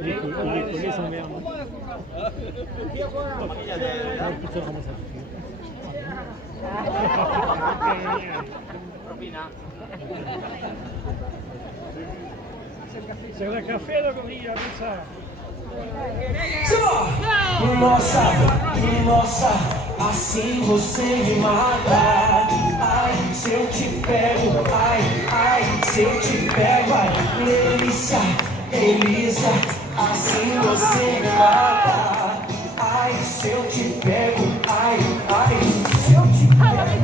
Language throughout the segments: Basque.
이게 성매한 C'è una caffè da corrida, Nossa, nossa, assim você me mata. Ai, se eu te pego, ai, se eu te pego, ai, delícia, delícia, assim você me mata. Ai, se eu te pego, ai, se eu te pego.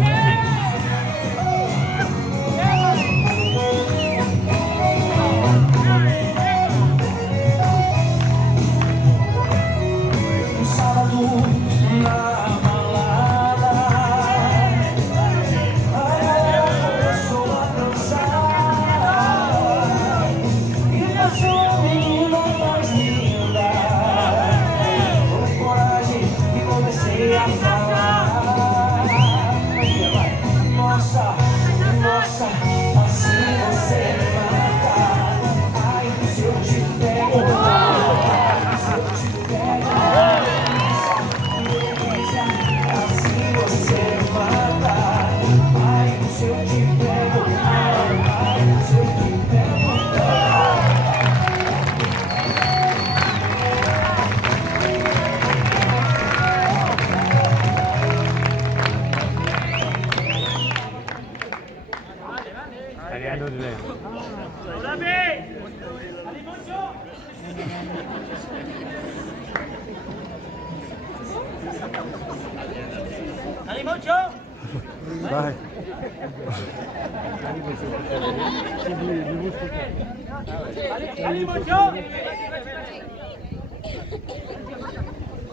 Vai.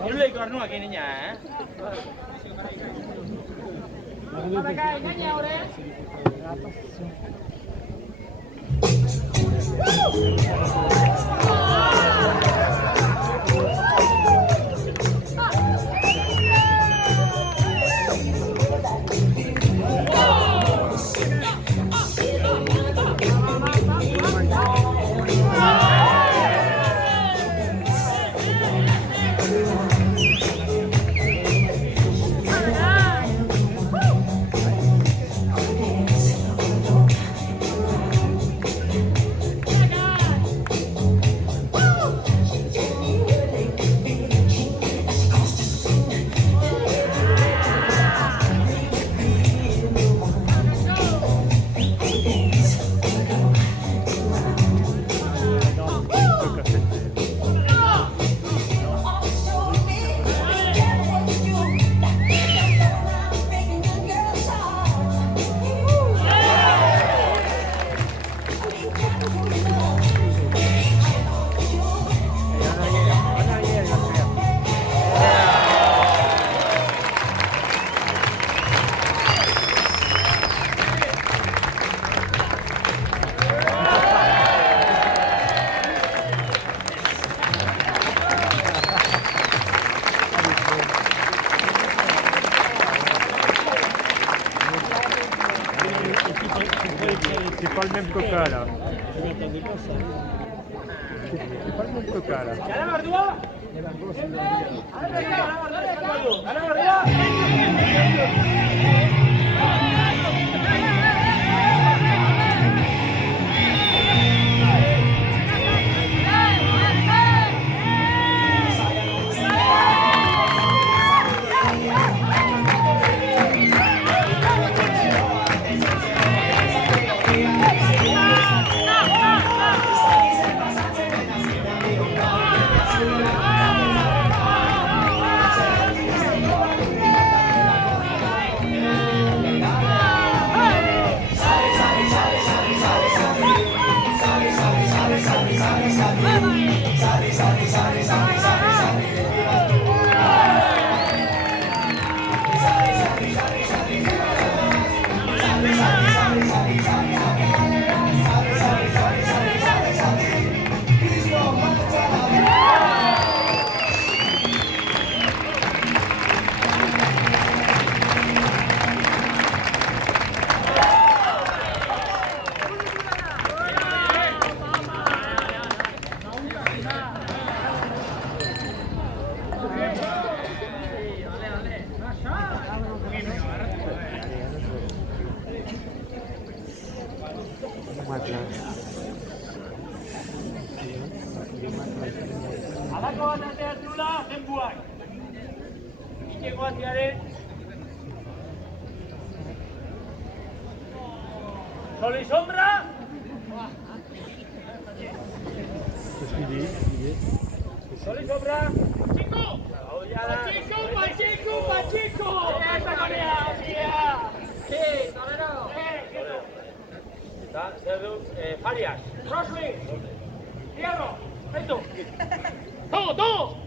Ini lagi karena gini nya. Mana kayaknya nyaure. C'est pas le même coca là. C'est pas le même coca là. Aurreko bat ateatzula, zenbuak. Ikeko atiaren. Sol y sombra. Sol y sombra. Chico. Pachico. Esta corea, tía. Sí, Toledo. Farias. Rosling. Diego. Esto. Todo.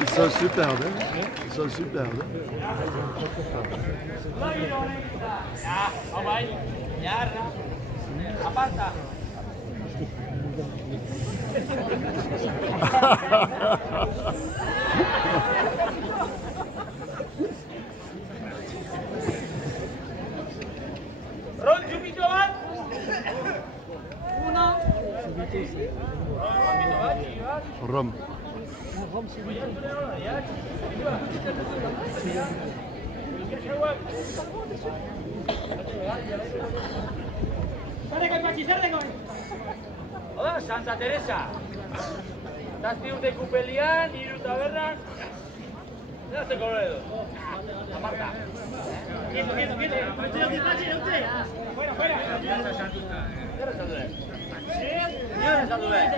Ils sont superbes, hein? Ils sont superbes. Aparta. Ron Jupito bat. Uno. Rom. Hola, Santa Teresa. Zazpi urte kupelian, 3 tabernan. Zehazte Koledo. Aparta. Quieto. Fuera. Zerra esan duen.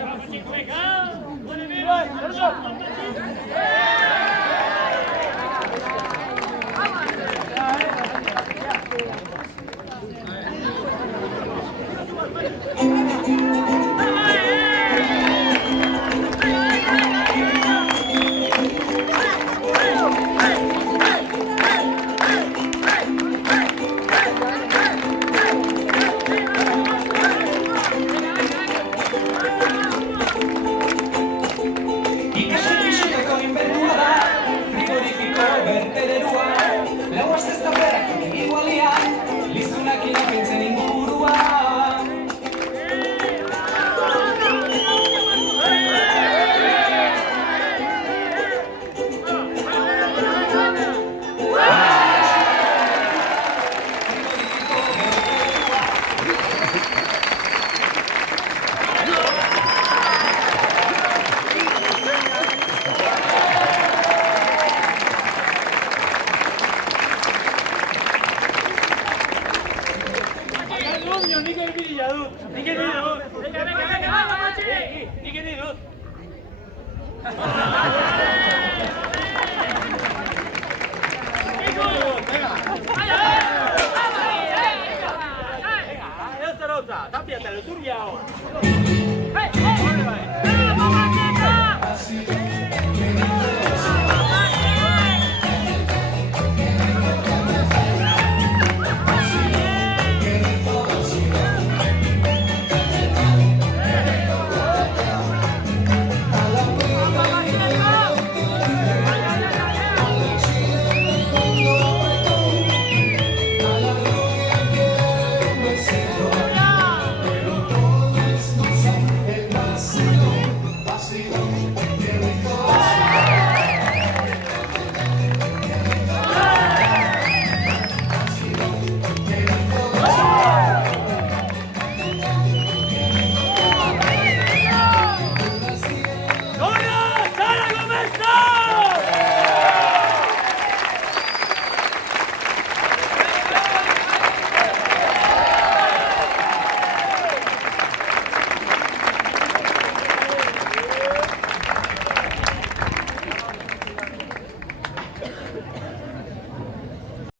Tapia, te lo turbia ahora.